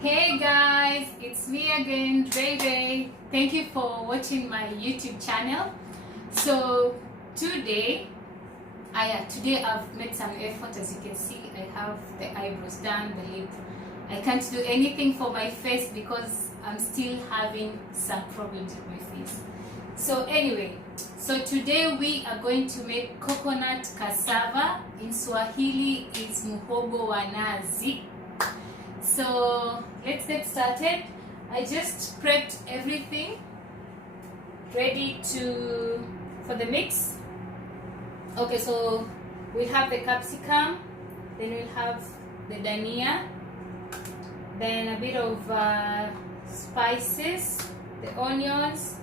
Hey guys, it's me again, Ray Ray. Thank you for watching my YouTube channel. So today I've made some effort. As you can see, I have the eyebrows done, the lip. I can't do anything for my face because I'm still having some problems with my face. So anyway, today we are going to make coconut cassava. In Swahili is Muhogo wa nazi. So let's get started. I just prepped everything ready for the mix. Okay, so we have the capsicum, then we'll have the dania, then a bit of spices, the onions,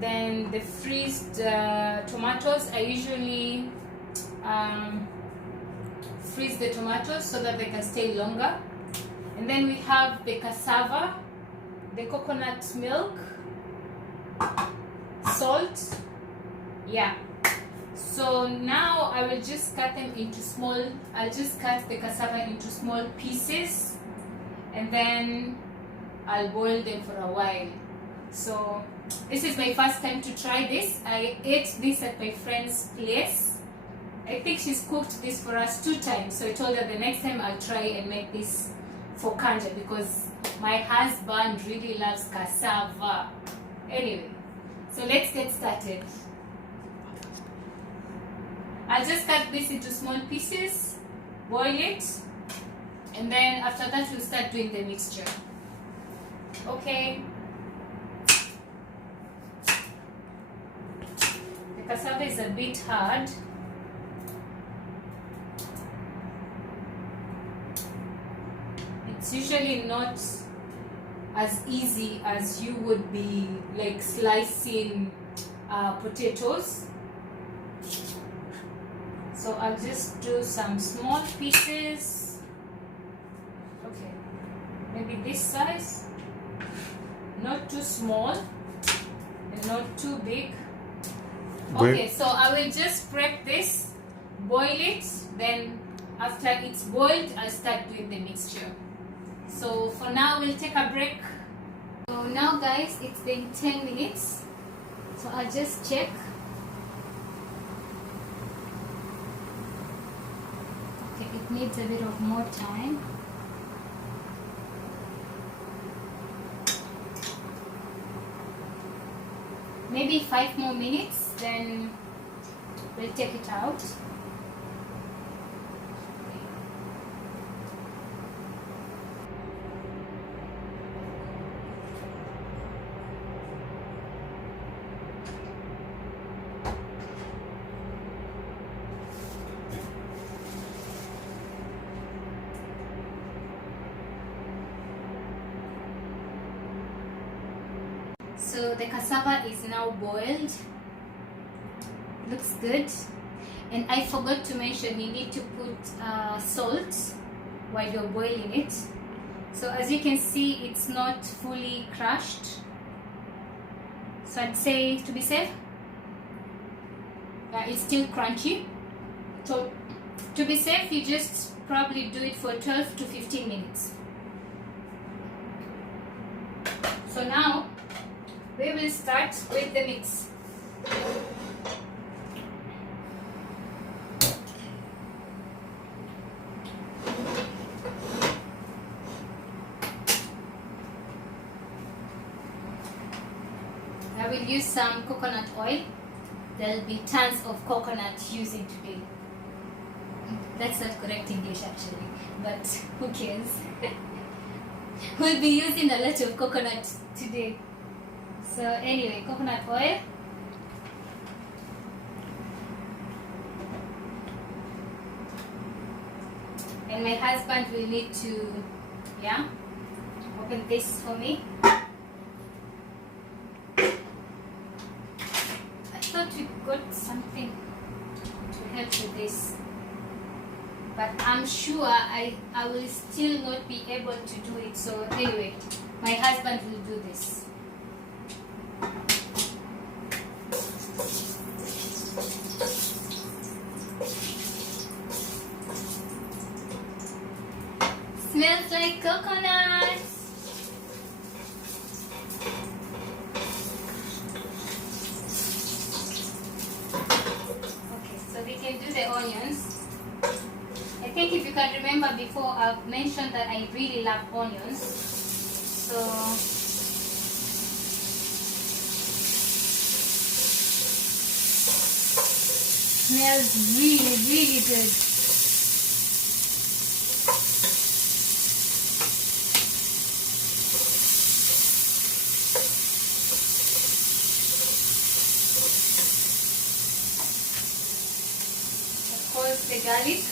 then the freezed tomatoes. I usually freeze the tomatoes so that they can stay longer. And then we have the cassava, the coconut milk, salt. Yeah. So now I will just cut them into I'll just cut the cassava into small pieces and then I'll boil them for a while. So this is my first time to try this. I ate this at my friend's place. I think she's cooked this for us 2 times. So I told her the next time I'll try and make this for kanja because my husband really loves cassava. Anyway, so let's get started. I'll just cut this into small pieces, boil it, and then after that we'll start doing the mixture. Okay. The cassava is a bit hard. It's usually not as easy as you would be like slicing potatoes. So I'll just do some small pieces. Okay, maybe this size, not too small and not too big. Okay, so I will just prep this, boil it, then after it's boiled I'll start doing the mixture. So for now we'll take a break. So now guys, it's been 10 minutes. So I'll just check. Okay, it needs a bit of more time. Maybe 5 more minutes, then we'll take it out. So the cassava is now boiled. Looks good. And I forgot to mention you need to put salt while you're boiling it. So as you can see, it's not fully crushed. So I'd say to be safe, it's still crunchy. So to be safe, you just probably do it for 12 to 15 minutes. So now we will start with the mix. I will use some coconut oil. There will be tons of coconut using today. That's not correct English actually, but who cares? We'll be using a lot of coconut today. So anyway, coconut oil. And my husband will need to, open this for me. I thought we got something to help with this, but I'm sure I will still not be able to do it. So anyway, my husband will do this. Smells like coconut. onions. I think if you can remember before, I've mentioned that I really love onions. So smells really, really good. Of course, the garlic.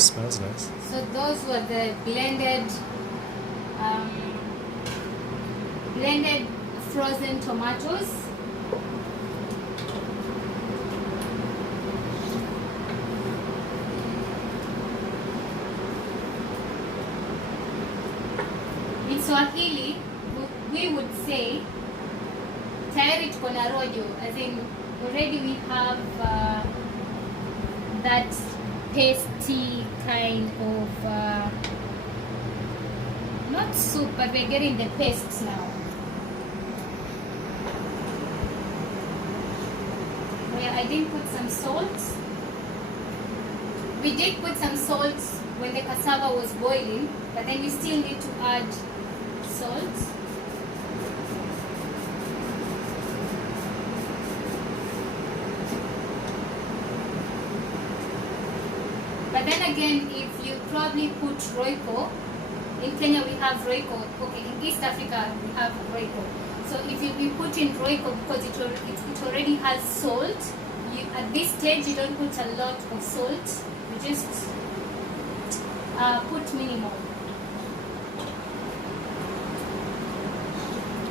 Smells nice. So those were the blended frozen tomatoes. In Swahili, we would say tayari tuko na rojo, as in already we have that pasty kind of not soup, but we're getting the paste now. Where I did put some salt. We did put some salt when the cassava was boiling, but then we still need to add salt. But then again, if you probably put Royco, in Kenya we have Royco, okay, in East Africa we have Royco. So if you put in Royco, because it already has salt, at this stage you don't put a lot of salt, you just put minimal.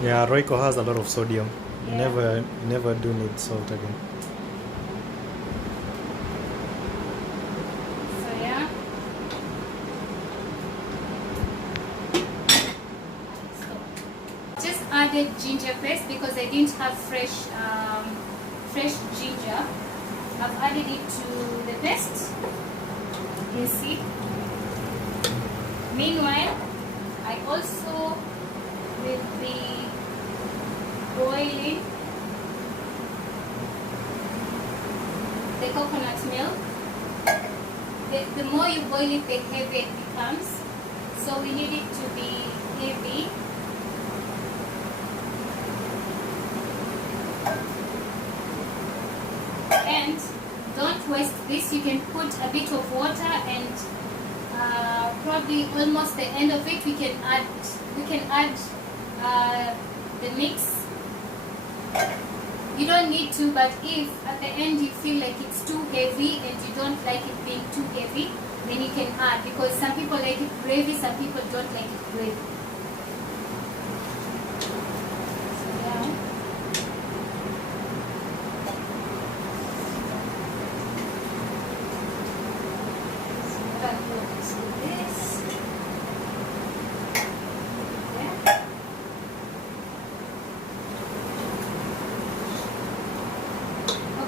Yeah, Royco has a lot of sodium. Yeah. You never do need salt again. So yeah. Just added ginger paste because I didn't have fresh ginger. I've added it to the paste. You see. Meanwhile, I also will be boiling the coconut milk. The more you boil it, the heavier it becomes. So we need it to be heavy. And don't waste this. You can put a bit of water and probably almost the end of it we can add the mix. You don't need to, but if at the end you feel like it's too heavy and you don't like it being too heavy, then you can add, because some people like it gravy, some people don't like it gravy. So yeah.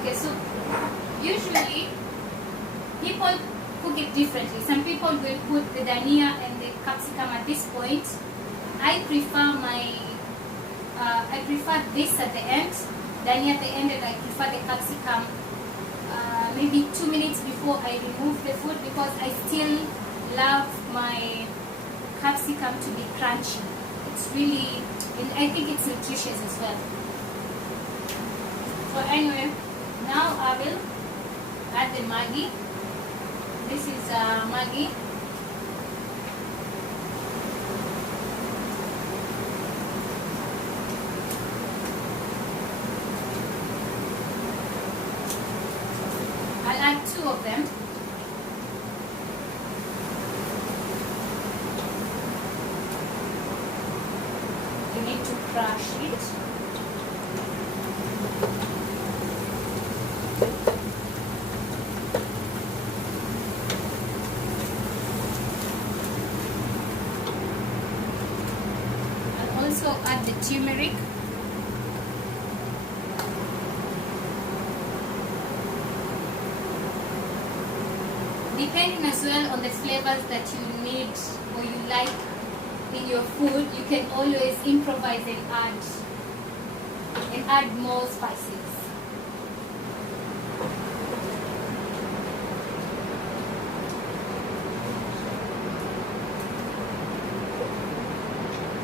Okay, so usually people cook it differently. Some people will put the dania and the capsicum at this point. I prefer this at the end, dania at the end, and I prefer the capsicum maybe 2 minutes before I remove the food, because I still love my capsicum to be crunchy. It's really, and I think it's nutritious as well. So anyway, now I will add the Maggi. This is Maggi. two of them. You need to crush it. And also add the turmeric. Depending as well on the flavors that you need or you like in your food, you can always improvise and add more spices.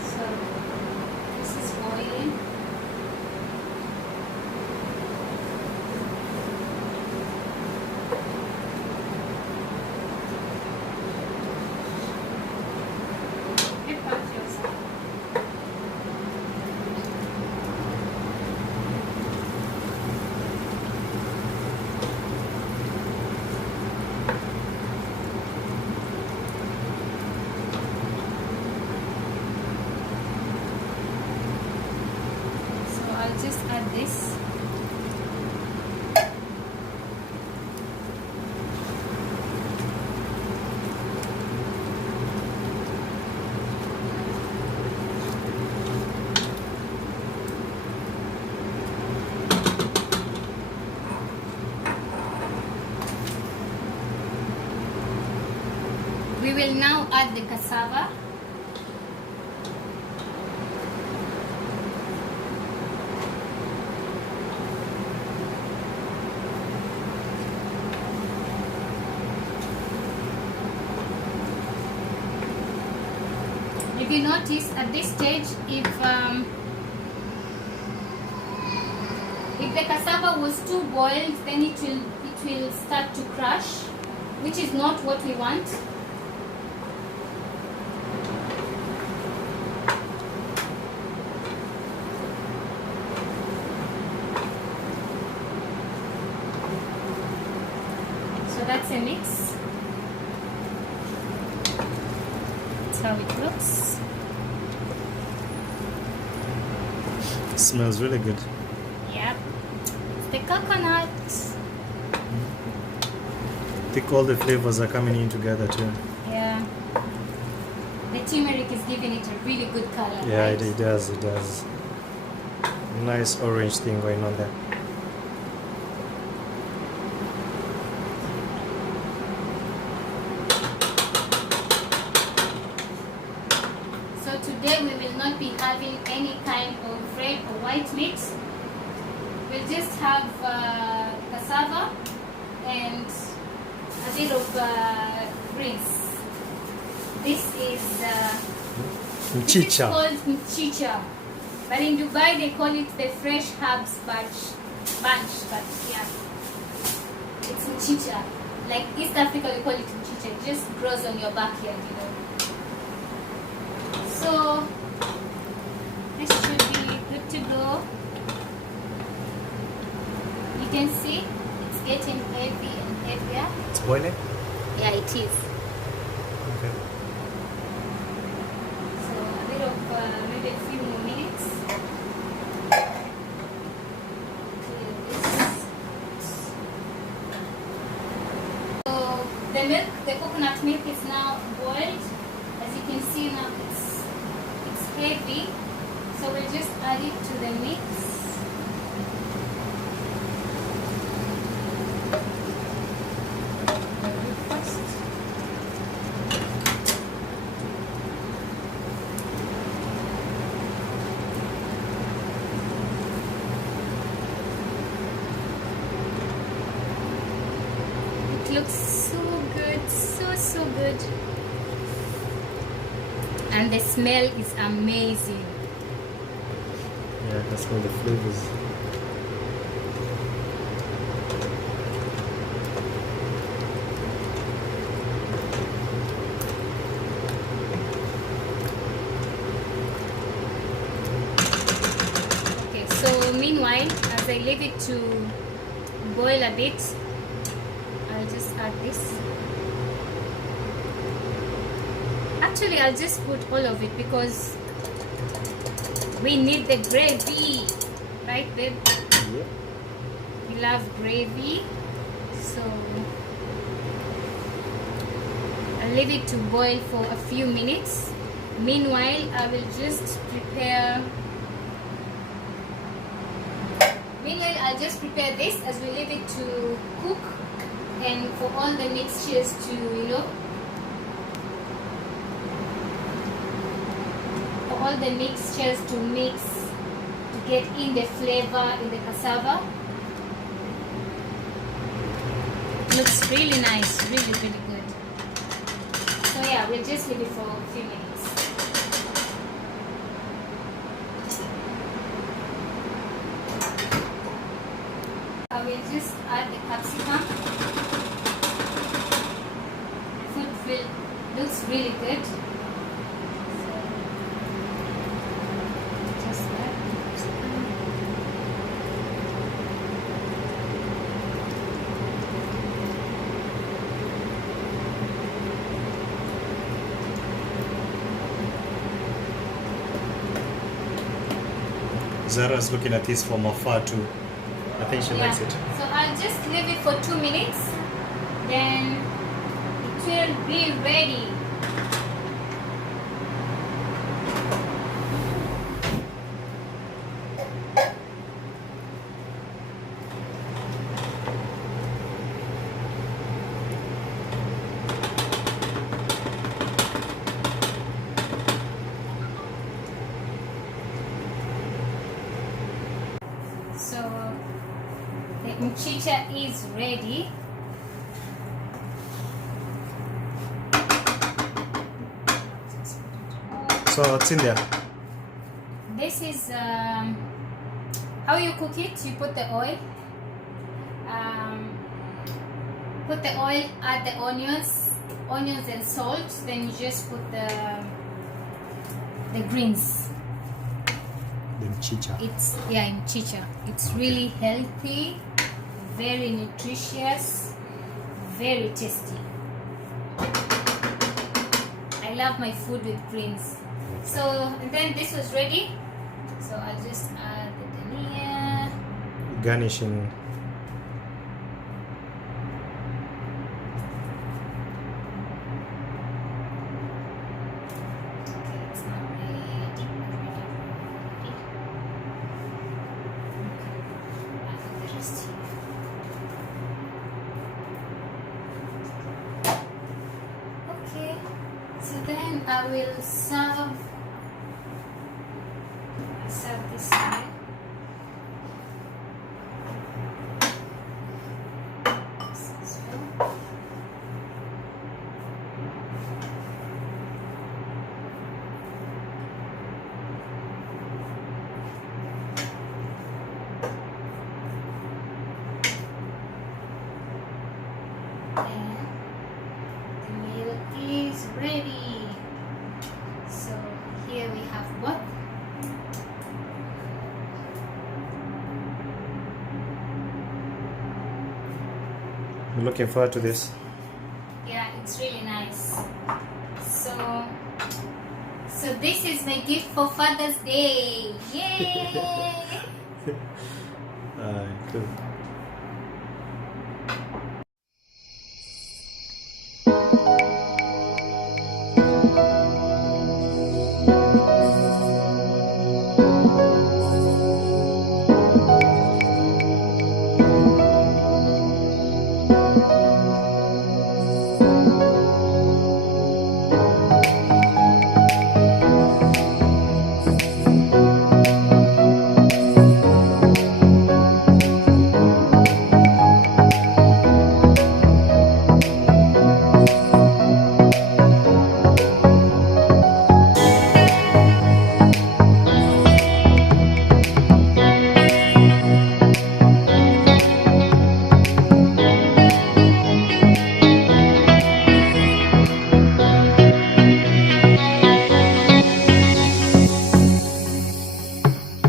So this is boiling. I'll just add this. We will now add the cassava. If you notice at this stage, if the cassava was too boiled, then it will start to crush, which is not what we want. So that's a mix. That's how it looks. Smells really good. Yep. It's the coconut. I think all the flavors are coming in together too. Yeah. The turmeric is giving it a really good color. Yeah, right? it does. It does. Nice orange thing going on there. So today we will not be having any kind of red or white meat. We'll just have cassava and a bit of greens. This is Mchicha. called mchicha, but in Dubai they call it the fresh herbs bunch. But yeah, it's mchicha. Like East Africa, we call it mchicha. It just grows on your backyard, you know. So this should be good to go. You can see it's getting heavy and heavier. It's boiling? Yeah, it is. Okay. So a bit of maybe a few more minutes. Clear this. So the milk, the coconut milk is now boiled. As you can see now, it's heavy. So we'll just add it to the mix. It looks so good, so good. And the smell is amazing. Yeah, I can smell the flavors. Okay, so meanwhile, as I leave it to boil a bit, I'll this. Actually, I'll just put all of it because we need the gravy, right, babe? Yeah. We love gravy, so I'll leave it to boil for a few minutes. Meanwhile, I will just prepare. Meanwhile, I'll just prepare this as we leave it to cook, and for all the mixtures to, all the mixtures to mix to get in the flavor in the cassava. Looks really nice, really good. So yeah, we'll just leave it for a few minutes. I will just add the capsicum. Food looks really good. Zara's looking at this from afar too. I think she likes it. So I'll just leave it for 2 minutes, then it will be ready. So the mchicha is ready. So what's in there? This is how you cook it. You put the oil, add the onions and salt. Then you just put the greens. The mchicha. It's mchicha. It's really healthy, very nutritious, very tasty. I love my food with greens. So, and then this was ready. So I'll just add the dania. Garnishing. Okay, it's not ready. Add the rest here. Okay, so then I will serve this side. This as well. And the meal is ready. So here we have what? I'm looking forward to this. Yeah, it's really nice. So this is my gift for Father's Day. Yay! Cool.